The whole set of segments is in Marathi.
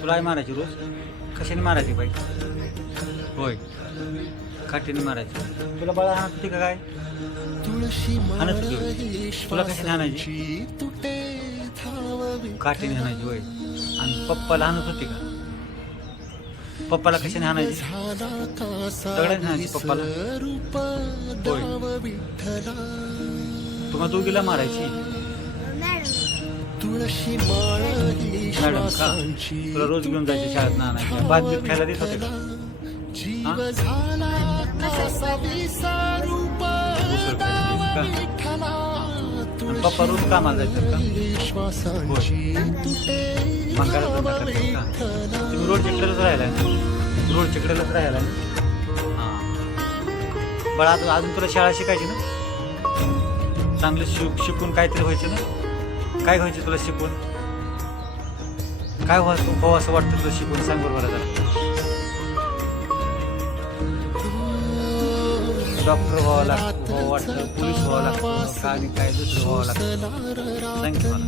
तुला मारायची रोज? कशाने मारायची बाई? होय. काठीने मारायची. तुला बाळा हाणत होती का काय? हाणत होती होय. तुला कशाने हाणायची? काठीने हाणायची होय. आणि पप्पाला हाणत होती का? पप्पाला कशाने हाणायची? दगडाने हाणायची पप्पाला? होय. तुम्हाला दोघीला मारायची? मॅडम का? तुला रोज घेऊन जायचे शाळेत ना नाही भात बीत खायला देत होते का? हा? उसळ खायची का आणि पप्पा रोज कामाला जायचं का? मंगाला धंदा करतात का? तुम्ही रोड चिकडेलाच राहिला रोड चिकडेलाच राहिला ना? हां. बरं आता अजून तुला शाळा शिकायची ना? चांगलं शिक शिकून काहीतरी व्हायचं ना? काय व्हायचं तुला शिकून? काय व्हायचं हो असं वाटतं तुला शिकून? सांग बरोबर जरा. डॉक्टर व्हावं लागतं हो वाटतं पोलीस व्हावं लागतं का आणि काय दुसरं व्हावं लागतं. सांग मला.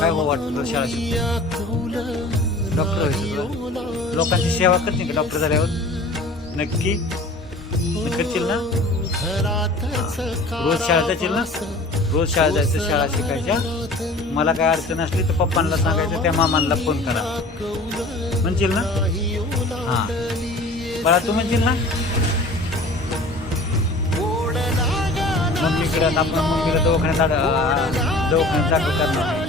काय व्हावं वाटतं तुला शाळा शिकून डॉक्टर व्हायचं तुला? लोकांची सेवा करते का डॉक्टर झाल्यावर? नक्की? करशील ना? रोज शाळेत जाशील ना? रोज शाळेत जायचं शाळा शिकायच्या? मला काय अडचण असली तर पप्पांना सांगायचं त्या मामांना फोन करा. म्हणशील ना? हां. बाळा तू म्हणशील ना? मम्मीकडे आपण मम्मीला दवाखान्यात दवाखान्यात दाखल करणार.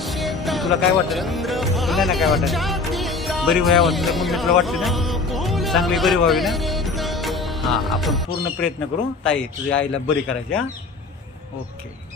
तुला काय वाटतं? तुला ना काय वाटत? बरी व्हायला वाटतं? मम्मी तुला वाटते ना? चांगली बरी व्हावी ना? हां आपण पूर्ण प्रयत्न करू. ताई तुझ्या आईला बरी करायची हां? ओके.